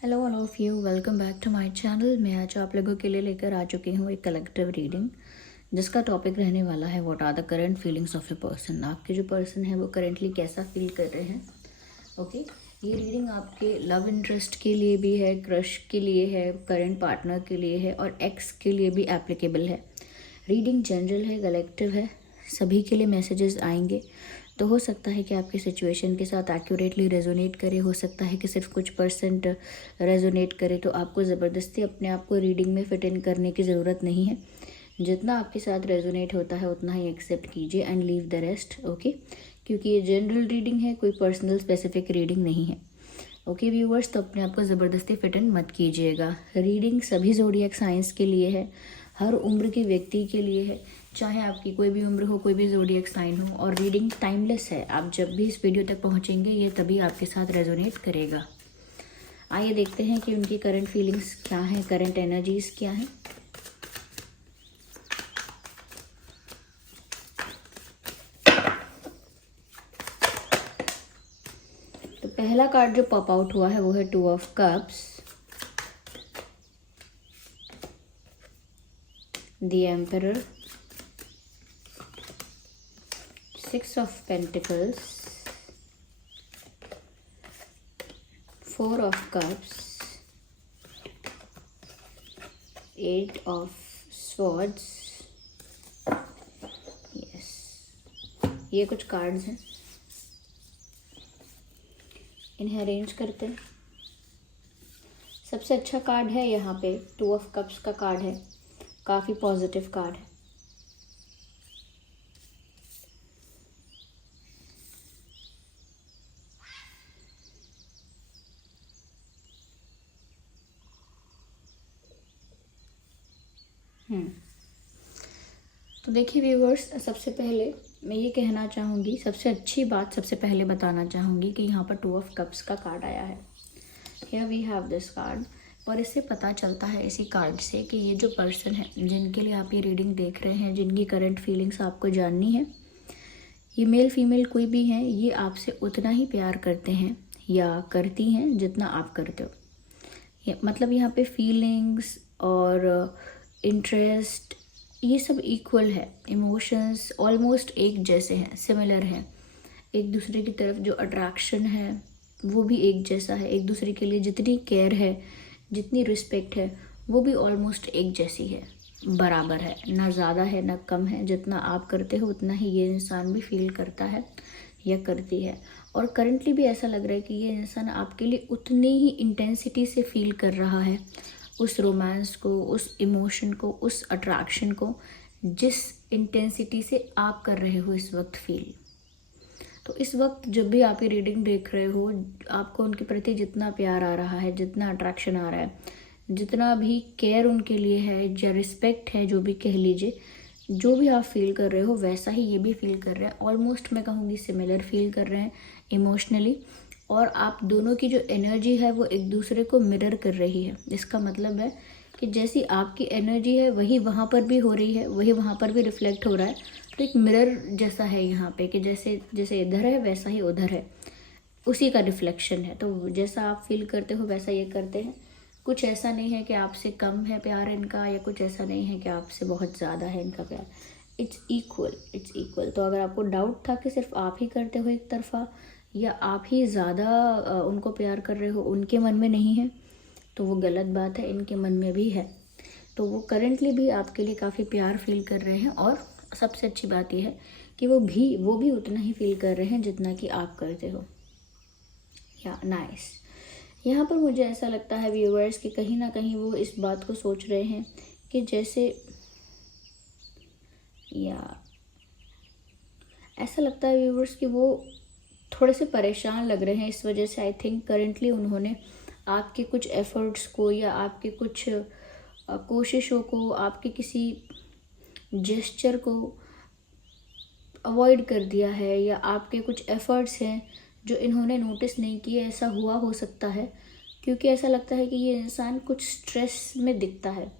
Hello all of you, welcome back to my channel. मैं आज आप लोगों के लिए लेकर आ चुकी हूँ एक कलेक्टिव रीडिंग, जिसका टॉपिक रहने वाला है what are the current feelings of a person. आपके जो पर्सन है वो करेंटली कैसा फील कर रहे हैं। ओके, ये रीडिंग आपके लव इंटरेस्ट के लिए भी है, क्रश के लिए है, करंट पार्टनर के लिए है और एक्स के लिए भी एप्लीकेबल है। रीडिंग जनरल है, कलेक्टिव है, सभी के लिए मैसेजेस आएंगे। तो हो सकता है कि आपके सिचुएशन के साथ एक्यूरेटली रेजोनेट करे, हो सकता है कि सिर्फ कुछ परसेंट रेजोनेट करे। तो आपको ज़बरदस्ती अपने आप को रीडिंग में फिट इन करने की ज़रूरत नहीं है। जितना आपके साथ रेजोनेट होता है उतना ही एक्सेप्ट कीजिए and leave the rest. Okay, क्योंकि ये जनरल रीडिंग है, कोई पर्सनल स्पेसिफिक रीडिंग नहीं है। ओके व्यूवर्स, तो अपने आप को ज़बरदस्ती फिट इन मत कीजिएगा। रीडिंग सभी ज़ोडिएक साइंस के लिए है, हर उम्र के व्यक्ति के लिए है, चाहे आपकी कोई भी उम्र हो, कोई भी ज़ोडिएक साइन हो। और रीडिंग टाइमलेस है, आप जब भी इस वीडियो तक पहुंचेंगे ये तभी आपके साथ रेजोनेट करेगा। आइए देखते हैं कि उनकी करंट फीलिंग्स क्या हैं, करंट एनर्जीज क्या हैं। तो पहला कार्ड जो पॉप आउट हुआ है वो है 2 of cups, the emperor, 6 of pentacles, 4 of cups, 8 of swords. Yes, ये कुछ कार्ड्स हैं, इन्हें अरेंज करते हैं। सबसे अच्छा कार्ड है यहाँ पे 2 ऑफ कप्स का कार्ड है, काफ़ी पॉजिटिव कार्ड है। तो देखिए व्यूवर्स, सबसे पहले मैं ये कहना चाहूँगी, सबसे अच्छी बात सबसे पहले बताना चाहूँगी कि यहाँ पर 2 ऑफ कप्स का कार्ड आया है। Here we have this card. और इससे पता चलता है इसी कार्ड से कि ये जो पर्सन है जिनके लिए आप ये रीडिंग देख रहे हैं, जिनकी करंट फीलिंग्स आपको जाननी है, ये मेल फीमेल कोई भी हैं, ये आपसे उतना ही प्यार करते हैं या करती हैं जितना आप करते हो। मतलब यहाँ पे फीलिंग्स और इंटरेस्ट ये सब इक्वल है, इमोशंस ऑलमोस्ट एक जैसे हैं, सिमिलर हैं। एक दूसरे की तरफ जो अट्रैक्शन है वो भी एक जैसा है, एक दूसरे के लिए जितनी केयर है, जितनी रिस्पेक्ट है वो भी ऑलमोस्ट एक जैसी है, बराबर है, ना ज़्यादा है ना कम है। जितना आप करते हो उतना ही ये इंसान भी फील करता है या करती है। और करंटली भी ऐसा लग रहा है कि ये इंसान आपके लिए उतनी ही इंटेंसिटी से फील कर रहा है उस रोमांस को, उस इमोशन को, उस अट्रैक्शन को, जिस इंटेंसिटी से आप कर रहे हो इस वक्त फील। तो इस वक्त जब भी आप ये रीडिंग देख रहे हो, आपको उनके प्रति जितना प्यार आ रहा है, जितना अट्रैक्शन आ रहा है, जितना भी केयर उनके लिए है या रिस्पेक्ट है, जो भी कह लीजिए, जो भी आप फील कर रहे हो वैसा ही ये भी फील कर रहे हैं। ऑलमोस्ट मैं कहूँगी सिमिलर फील कर रहे हैं इमोशनली। और आप दोनों की जो एनर्जी है वो एक दूसरे को मिरर कर रही है। इसका मतलब है कि जैसी आपकी एनर्जी है वही वहाँ पर भी हो रही है, वही वहाँ पर भी रिफ्लेक्ट हो रहा है। तो एक मिरर जैसा है यहाँ पे कि जैसे जैसे इधर है वैसा ही उधर है, उसी का रिफ्लेक्शन है। तो जैसा आप फील करते हो वैसा ये करते हैं। कुछ ऐसा नहीं है कि आपसे कम है प्यार इनका, या कुछ ऐसा नहीं है कि आपसे बहुत ज़्यादा है इनका प्यार। It's equal, it's equal. तो अगर आपको डाउट था कि सिर्फ आप ही करते हो एक तरफा या आप ही ज़्यादा उनको प्यार कर रहे हो, उनके मन में नहीं है, तो वो गलत बात है, इनके मन में भी है। तो वो करंटली भी आपके लिए काफ़ी प्यार फील कर रहे हैं। और सबसे अच्छी बात यह है कि वो भी उतना ही फील कर रहे हैं जितना कि आप करते हो। या नाइस। यहाँ पर मुझे ऐसा लगता है व्यूअर्स कि कहीं ना कहीं वो इस बात को सोच रहे हैं कि जैसे, या ऐसा लगता है व्यूअर्स कि वो थोड़े से परेशान लग रहे हैं। इस वजह से आई थिंक करेंटली उन्होंने आपके कुछ एफर्ट्स को या आपके कुछ कोशिशों को, आपके किसी जेस्चर को अवॉइड कर दिया है, या आपके कुछ एफर्ट्स हैं जो इन्होंने नोटिस नहीं किए। ऐसा हुआ हो सकता है क्योंकि ऐसा लगता है कि ये इंसान कुछ स्ट्रेस में दिखता है।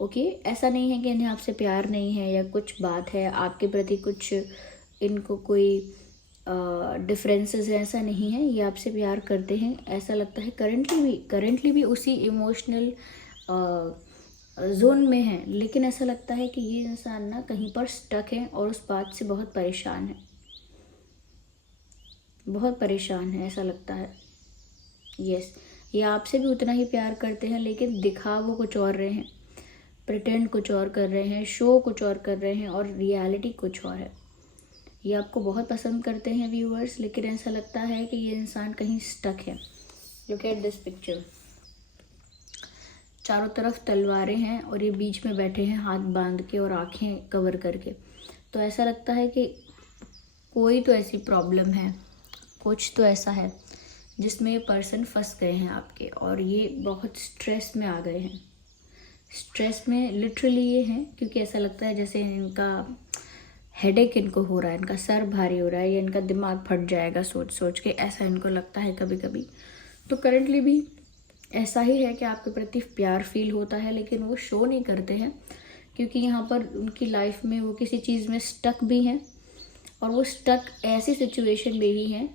ओके, ऐसा नहीं है कि इन्हें आपसे प्यार नहीं है या कुछ बात है आपके प्रति, कुछ इनको कोई डिफरेंसेस हैं, ऐसा नहीं है। ये आपसे प्यार करते हैं, ऐसा लगता है करंटली भी उसी इमोशनल जोन में है, लेकिन ऐसा लगता है कि ये इंसान ना कहीं पर स्टक है और उस बात से बहुत परेशान है, बहुत परेशान है, ऐसा लगता है। यस, ये आपसे भी उतना ही प्यार करते हैं, लेकिन दिखा वो कुछ और रहे हैं, प्रिटेंड कुछ और कर रहे हैं, शो कुछ और कर रहे हैं, और रियलिटी कुछ और है। ये आपको बहुत पसंद करते हैं व्यूअर्स, लेकिन ऐसा लगता है कि ये इंसान कहीं स्टक है। लुक एट दिस पिक्चर, चारों तरफ तलवारें हैं और ये बीच में बैठे हैं हाथ बांध के और आंखें कवर करके। तो ऐसा लगता है कि कोई तो ऐसी प्रॉब्लम है, कुछ तो ऐसा है जिसमें ये पर्सन फंस गए हैं आपके, और ये बहुत स्ट्रेस में आ गए हैं। स्ट्रेस में लिटरली ये हैं, क्योंकि ऐसा लगता है जैसे इनका हेडेक इनको हो रहा है, इनका सर भारी हो रहा है, या इनका दिमाग फट जाएगा सोच सोच के, ऐसा इनको लगता है कभी कभी। तो करंटली भी ऐसा ही है कि आपके प्रति प्यार फील होता है, लेकिन वो शो नहीं करते हैं, क्योंकि यहाँ पर उनकी लाइफ में वो किसी चीज़ में स्टक भी हैं, और वो स्टक ऐसी सिचुएशन में ही हैं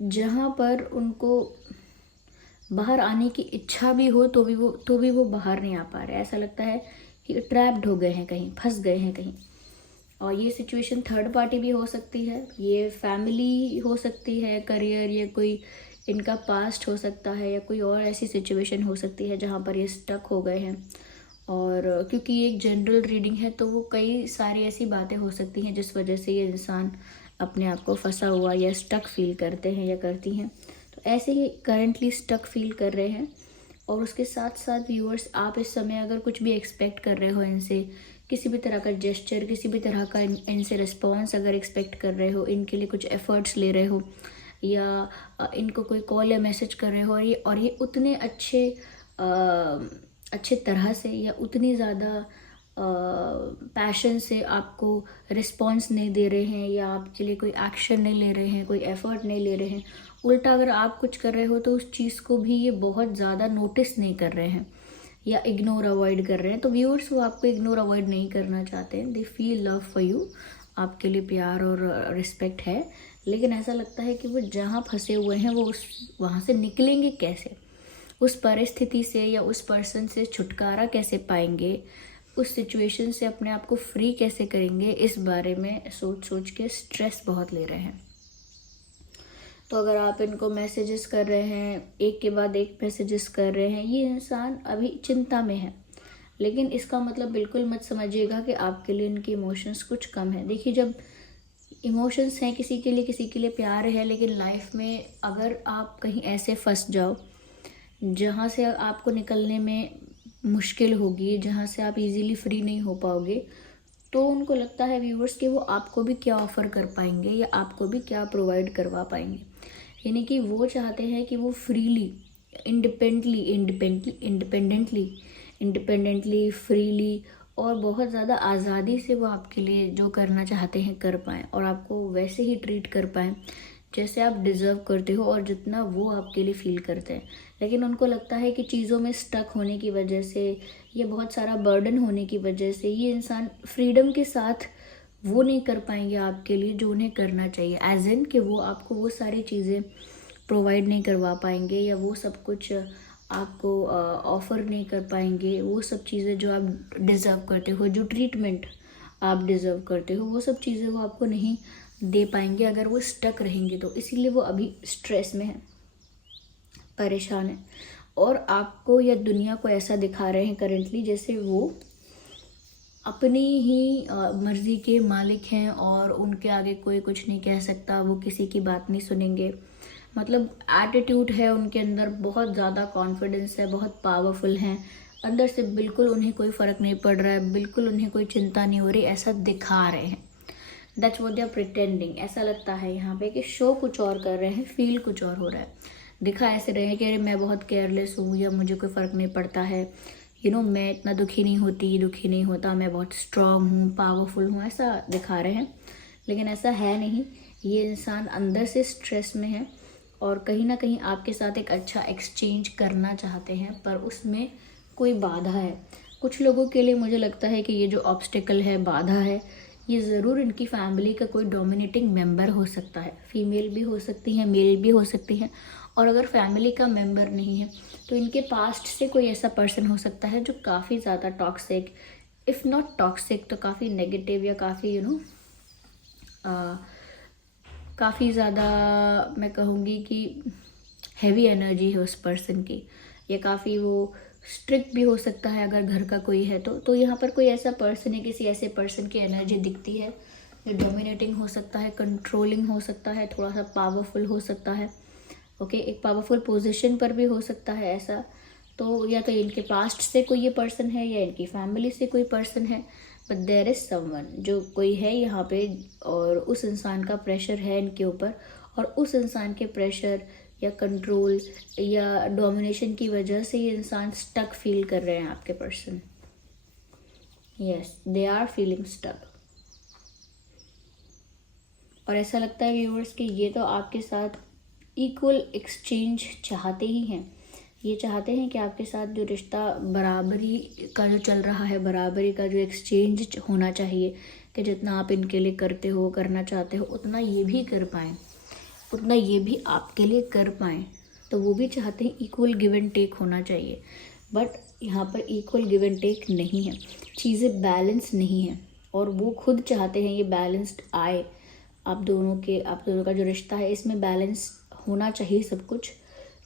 जहाँ पर उनको बाहर आने की इच्छा भी हो तो भी वो बाहर नहीं आ पा रहे। ऐसा लगता है कि ट्रैप्ड हो गए हैं, कहीं फंस गए हैं कहीं। और ये सिचुएशन थर्ड पार्टी भी हो सकती है, ये फैमिली हो सकती है, करियर, या कोई इनका पास्ट हो सकता है, या कोई और ऐसी सिचुएशन हो सकती है जहाँ पर ये स्टक हो गए हैं। और क्योंकि ये एक जनरल रीडिंग है, तो वो कई सारी ऐसी बातें हो सकती हैं जिस वजह से ये इंसान अपने आप को फंसा हुआ या स्टक फील करते हैं या करती हैं। तो ऐसे ही करंटली स्टक फील कर रहे हैं। और उसके साथ साथ व्यूअर्स, आप इस समय अगर कुछ भी एक्सपेक्ट कर रहे हो इनसे, किसी भी तरह का जेस्चर, किसी भी तरह का इनसे रिस्पॉन्स अगर एक्सपेक्ट कर रहे हो, इनके लिए कुछ एफर्ट्स ले रहे हो, या इनको कोई कॉल या मैसेज कर रहे हो, और ये उतने अच्छे तरह से या उतनी ज़्यादा पैशन से आपको रिस्पॉन्स नहीं दे रहे हैं, या आपके लिए कोई एक्शन नहीं ले रहे हैं, कोई एफर्ट नहीं ले रहे हैं। उल्टा अगर आप कुछ कर रहे हो तो उस चीज़ को भी ये बहुत ज़्यादा नोटिस नहीं कर रहे हैं, या इग्नोर अवॉइड कर रहे हैं। तो व्यूअर्स, वो आपको इग्नोर अवॉइड नहीं करना चाहते हैं, they feel love for you, आपके लिए प्यार और रिस्पेक्ट है। लेकिन ऐसा लगता है कि वो जहाँ फंसे हुए हैं वो वहाँ से निकलेंगे कैसे, उस परिस्थिति से या उस पर्सन से छुटकारा कैसे पाएंगे, उस सिचुएशन से अपने आप को फ्री कैसे करेंगे, इस बारे में सोच सोच के स्ट्रेस बहुत ले रहे हैं। तो अगर आप इनको मैसेजेस कर रहे हैं, एक के बाद एक मैसेजेस कर रहे हैं, ये इंसान अभी चिंता में है, लेकिन इसका मतलब बिल्कुल मत समझिएगा कि आपके लिए इनके इमोशंस कुछ कम है। देखिए, जब इमोशंस हैं किसी के लिए प्यार है, लेकिन लाइफ में अगर आप कहीं ऐसे फंस जाओ जहाँ से आपको निकलने में मुश्किल होगी, जहाँ से आप इजीली फ्री नहीं हो पाओगे, तो उनको लगता है व्यूअर्स कि वो आपको भी क्या ऑफ़र कर पाएंगे या आपको भी क्या प्रोवाइड करवा पाएंगे। यानी कि वो चाहते हैं कि वो फ्रीली, इंडिपेंडेंटली फ्रीली और बहुत ज़्यादा आज़ादी से वो आपके लिए जो करना चाहते हैं कर पाएँ, और आपको वैसे ही ट्रीट कर पाएँ जैसे आप डिज़र्व करते हो और जितना वो आपके लिए फ़ील करते हैं। लेकिन उनको लगता है कि चीज़ों में स्टक होने की वजह से, ये बहुत सारा बर्डन होने की वजह से, ये इंसान फ्रीडम के साथ वो नहीं कर पाएंगे आपके लिए जो उन्हें करना चाहिए। एज इन कि वो आपको वो सारी चीज़ें प्रोवाइड नहीं करवा पाएंगे, या वो सब कुछ आपको ऑफ़र नहीं कर पाएंगे, वो सब चीज़ें जो आप डिज़र्व करते हो, जो ट्रीटमेंट आप डिज़र्व करते हो, वो सब चीज़ें वो आपको नहीं दे पाएंगे अगर वो स्टक रहेंगे। तो इसीलिए वो अभी स्ट्रेस में है, परेशान है, और आपको या दुनिया को ऐसा दिखा रहे हैं करंटली जैसे वो अपनी ही मर्ज़ी के मालिक हैं और उनके आगे कोई कुछ नहीं कह सकता, वो किसी की बात नहीं सुनेंगे। मतलब एटीट्यूड है उनके अंदर, बहुत ज़्यादा कॉन्फिडेंस है, बहुत पावरफुल हैं अंदर से, बिल्कुल उन्हें कोई फ़र्क नहीं पड़ रहा है, बिल्कुल उन्हें कोई चिंता नहीं हो रही, ऐसा दिखा रहे हैं। That's what they are pretending. ऐसा लगता है यहाँ पे कि शो कुछ और कर रहे हैं, फील कुछ और हो रहा है, दिखा ऐसे रहे हैं कि अरे मैं बहुत केयरलेस हूँ, या मुझे कोई फ़र्क नहीं पड़ता है, मैं इतना दुखी नहीं होता, मैं बहुत स्ट्रांग हूँ, पावरफुल हूँ, ऐसा दिखा रहे हैं। लेकिन ऐसा है नहीं, ये इंसान अंदर से स्ट्रेस में है और कहीं ना कहीं आपके साथ एक अच्छा एक्सचेंज करना चाहते हैं, पर उसमें कोई बाधा है। कुछ लोगों के लिए मुझे लगता है कि ये जो ऑब्स्टिकल है, बाधा है, ये ज़रूर इनकी फैमिली का कोई डोमिनेटिंग मेंबर हो सकता है, फीमेल भी हो सकती हैं, मेल भी हो सकती हैं। और अगर फैमिली का मेंबर नहीं है तो इनके पास्ट से कोई ऐसा पर्सन हो सकता है जो काफ़ी ज़्यादा टॉक्सिक, इफ़ नॉट टॉक्सिक तो काफ़ी नेगेटिव या काफ़ी काफ़ी ज़्यादा, मैं कहूँगी कि हैवी एनर्जी है उस पर्सन की, या काफ़ी वो स्ट्रिक्ट भी हो सकता है अगर घर का कोई है तो यहाँ पर कोई ऐसा पर्सन है, किसी ऐसे पर्सन की एनर्जी दिखती है जो डोमिनेटिंग हो सकता है, कंट्रोलिंग हो सकता है, थोड़ा सा पावरफुल हो सकता है। ओके, एक पावरफुल पोजीशन पर भी हो सकता है ऐसा। तो या तो इनके पास्ट से कोई ये पर्सन है या इनकी फैमिली से कोई पर्सन है, बट देयर इज़ समवन, जो कोई है यहाँ पे, और उस इंसान का प्रेशर है इनके ऊपर, और उस इंसान के प्रेशर या कंट्रोल या डोमिनेशन की वजह से ये इंसान स्टक फील कर रहे हैं आपके person. Yes, they are feeling stuck. और ऐसा लगता है व्यूअर्स कि ये तो आपके साथ इक्वल एक्सचेंज चाहते ही हैं। ये चाहते हैं कि आपके साथ जो रिश्ता बराबरी का जो चल रहा है, बराबरी का जो एक्सचेंज होना चाहिए, कि जितना आप इनके लिए करते हो, करना चाहते हो, उतना ये भी कर पाएँ, उतना ये भी आपके लिए कर पाएँ। तो वो भी चाहते हैं इक्वल गिव एंड टेक होना चाहिए, बट यहाँ पर इक्वल गिव एंड टेक नहीं है, चीज़ें बैलेंस नहीं है। और वो खुद चाहते हैं ये बैलेंस्ड आए, आप दोनों का जो रिश्ता है इसमें बैलेंस होना चाहिए सब कुछ।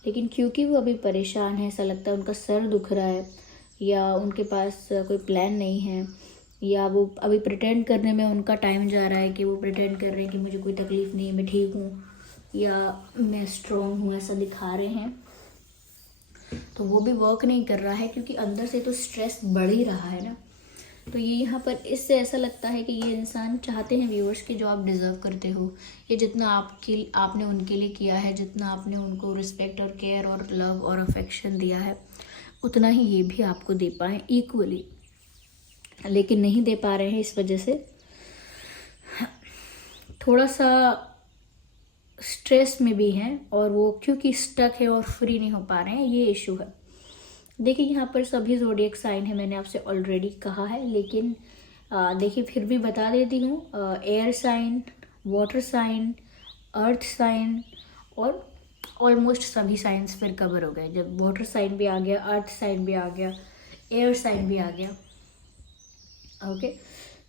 लेकिन क्योंकि वो अभी परेशान है, ऐसा लगता है उनका सर दुख रहा है, या उनके पास कोई प्लान नहीं है, या वो अभी प्रिटेंड करने में उनका टाइम जा रहा है कि वो प्रिटेंड कर रहे हैं कि मुझे कोई तकलीफ़ नहीं है, मैं ठीक हूँ, या मैं स्ट्रॉन्ग हूँ, ऐसा दिखा रहे हैं। तो वो भी वर्क नहीं कर रहा है, क्योंकि अंदर से तो स्ट्रेस बढ़ ही रहा है ना। तो ये यहाँ पर इससे ऐसा लगता है कि ये इंसान चाहते हैं व्यूअर्स कि जो आप डिज़र्व करते हो, ये जितना आपने उनके लिए किया है, जितना आपने उनको रिस्पेक्ट और केयर और लव और अफेक्शन दिया है, उतना ही ये भी आपको दे पाएँ इक्वली। लेकिन नहीं दे पा रहे हैं, इस वजह से थोड़ा सा स्ट्रेस में भी हैं, और वो क्योंकि स्टक है और फ्री नहीं हो पा रहे हैं, ये इशू है। देखिए यहाँ पर सभी ज़ोडिएक साइन है, मैंने आपसे ऑलरेडी कहा है, लेकिन देखिए फिर भी बता देती हूँ। Air sign, water sign, earth sign, और ऑलमोस्ट सभी साइंस फिर कवर हो गए। जब वाटर साइन भी आ गया, अर्थ साइन भी आ गया, एयर साइन भी आ गया। ओके,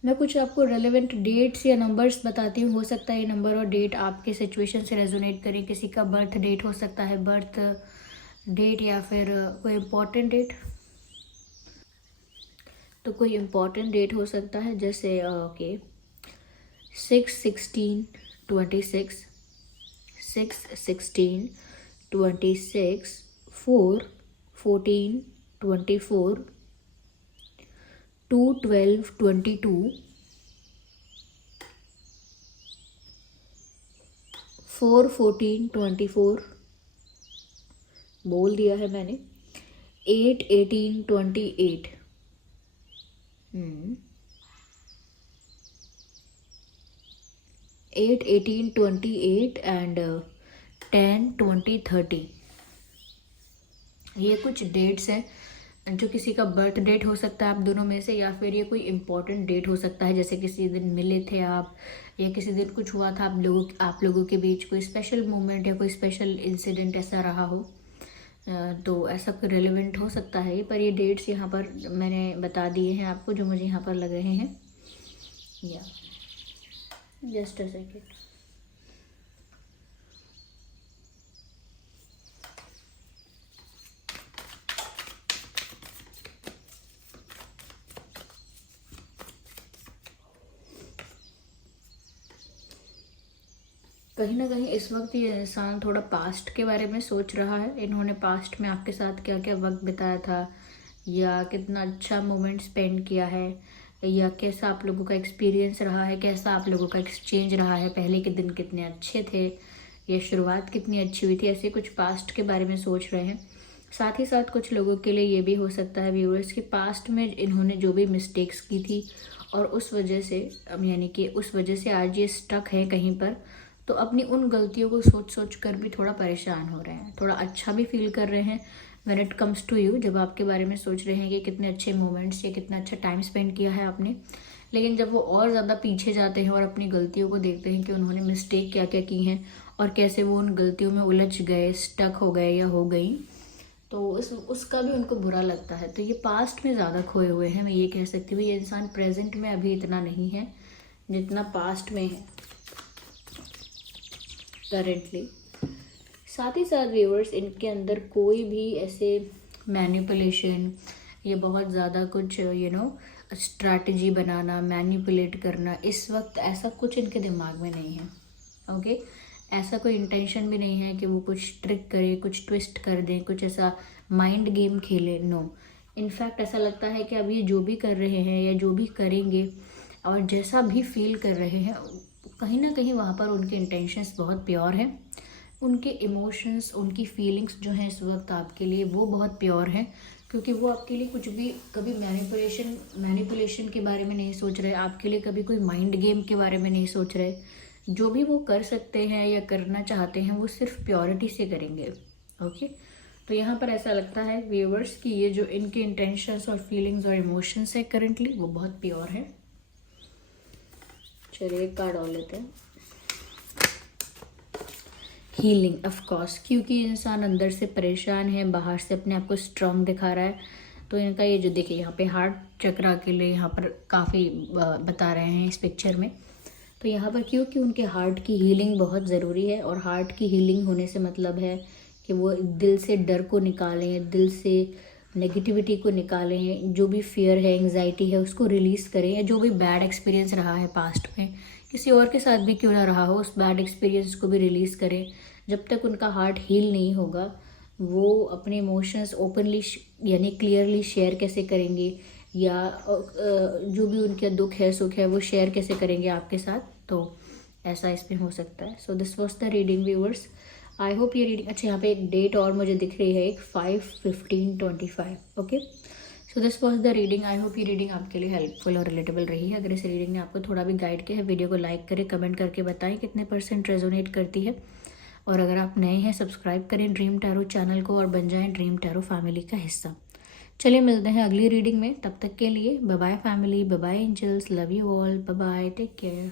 मैं कुछ आपको रेलेवेंट डेट्स या नंबर्स बताती हूँ। हो सकता है ये नंबर और डेट आपके सिचुएशन से रेजोनेट करें। किसी का बर्थ डेट हो सकता है, बर्थ डेट, या फिर कोई इम्पॉर्टेंट डेट। तो कोई इम्पॉर्टेंट डेट हो सकता है, जैसे ओके 6/16/26, 6/16/26, 4/14/24, 2/12/22, 4/14/24 बोल दिया है मैंने, 8/18/28, 8/18/28 एंड 10/20/30। ये कुछ डेट्स हैं जो किसी का बर्थ डेट हो सकता है आप दोनों में से, या फिर ये कोई इम्पोर्टेंट डेट हो सकता है, जैसे किसी दिन मिले थे आप, या किसी दिन कुछ हुआ था आप लोगों के बीच, कोई स्पेशल मोमेंट या कोई स्पेशल इंसिडेंट ऐसा रहा हो। तो ऐसा कोई रेलेवेंट हो सकता है ये, पर ये डेट्स यहाँ पर मैंने बता दिए हैं आपको जो मुझे यहाँ पर लग रहे हैं। या जस्ट अ सेकेंड। कहीं ना कहीं इस वक्त ये इंसान थोड़ा पास्ट के बारे में सोच रहा है। इन्होंने पास्ट में आपके साथ क्या क्या वक्त बिताया था, या कितना अच्छा मोमेंट स्पेंड किया है, या कैसा आप लोगों का एक्सपीरियंस रहा है, कैसा आप लोगों का एक्सचेंज रहा है, पहले के दिन कितने अच्छे थे, या शुरुआत कितनी अच्छी हुई थी, ऐसे कुछ पास्ट के बारे में सोच रहे हैं। साथ ही साथ कुछ लोगों के लिए ये भी हो सकता है व्यूअर्स कि पास्ट में इन्होंने जो भी मिस्टेक्स की थी, और उस वजह से यानी कि उस वजह से आज ये स्टक है कहीं पर, तो अपनी उन गलतियों को सोच सोच कर भी थोड़ा परेशान हो रहे हैं, थोड़ा अच्छा भी फील कर रहे हैं when it comes to you, जब आपके बारे में सोच रहे हैं कि कितने अच्छे मोमेंट्स या कितना अच्छा टाइम स्पेंड किया है आपने। लेकिन जब वो और ज़्यादा पीछे जाते हैं और अपनी गलतियों को देखते हैं कि उन्होंने मिस्टेक क्या क्या की हैं और कैसे वो उन गलतियों में उलझ गए, स्टक हो गए या हो गई, तो उसका भी उनको बुरा लगता है। तो ये पास्ट में ज़्यादा खोए हुए हैं, मैं ये कह सकती हूँ। ये इंसान प्रेजेंट में अभी इतना नहीं है जितना पास्ट में है करेंटली। साथ ही साथ व्यूअर्स, इनके अंदर कोई भी ऐसे मैनिपुलेशन या बहुत ज़्यादा कुछ स्ट्रैटेजी बनाना, मैनिपुलेट करना, इस वक्त ऐसा कुछ इनके दिमाग में नहीं है। ओके, ऐसा कोई इंटेंशन भी नहीं है कि वो कुछ ट्रिक करे, कुछ ट्विस्ट कर दें, कुछ ऐसा माइंड गेम खेले। नो, इनफैक्ट ऐसा लगता है कि अब ये जो भी कर रहे हैं या जो भी करेंगे और जैसा भी फील कर रहे हैं, कहीं ना कहीं वहाँ पर उनके इंटेंशंस बहुत प्योर हैं। उनके इमोशंस, उनकी फीलिंग्स जो हैं इस वक्त आपके लिए वो बहुत प्योर हैं, क्योंकि वो आपके लिए कुछ भी कभी मैनिपुलेशन के बारे में नहीं सोच रहे, आपके लिए कभी कोई माइंड गेम के बारे में नहीं सोच रहे। जो भी वो कर सकते हैं या करना चाहते हैं वो सिर्फ प्योरिटी से करेंगे। ओके, तो यहाँ पर ऐसा लगता है व्यूअर्स कि ये जो इनके इंटेंशंस और फीलिंग्स और इमोशंस है करंटली, वो बहुत प्योर है। चलिए एक कार्ड और लेते हैं। हीलिंग, ऑफ कोर्स, क्योंकि इंसान अंदर से परेशान है, बाहर से अपने आप को स्ट्रांग दिखा रहा है। तो इनका ये जो देखिए यहाँ पे हार्ट चक्रा के लिए यहाँ पर काफ़ी बता रहे हैं इस पिक्चर में। तो यहाँ पर क्योंकि उनके हार्ट की हीलिंग बहुत ज़रूरी है, और हार्ट की हीलिंग होने से मतलब है कि वो दिल से डर को निकालें, दिल से नेगेटिविटी को निकालें, जो भी फियर है, एंग्जाइटी है, उसको रिलीज़ करें, या जो भी बैड एक्सपीरियंस रहा है पास्ट में, किसी और के साथ भी क्यों ना रहा हो, उस बैड एक्सपीरियंस को भी रिलीज़ करें। जब तक उनका हार्ट हील नहीं होगा, वो अपने इमोशंस ओपनली यानी क्लियरली शेयर कैसे करेंगे, या जो भी उनका दुख है, सुख है, वो शेयर कैसे करेंगे आपके साथ। तो ऐसा इसमें हो सकता है। So this was the reading viewers. I hope ये रीडिंग, अच्छा यहाँ पे एक डेट और मुझे दिख रही है, एक 5/15/25। Okay, so this was the reading. I hope ये रीडिंग आपके लिए हेल्पफुल और रिलेटेबल रही है। अगर इस रीडिंग ने आपको थोड़ा भी गाइड किया है, वीडियो को लाइक करें, कमेंट करके बताएं कितने % रेजोनेट करती है। और अगर आप नए हैं, सब्सक्राइब करें ड्रीम टैरो चैनल को और बन जाएं ड्रीम टैरो फैमिली का हिस्सा। चलिए मिलते हैं अगली रीडिंग में, तब तक के लिए bye bye family, bye bye angels, love you all, bye bye, take care.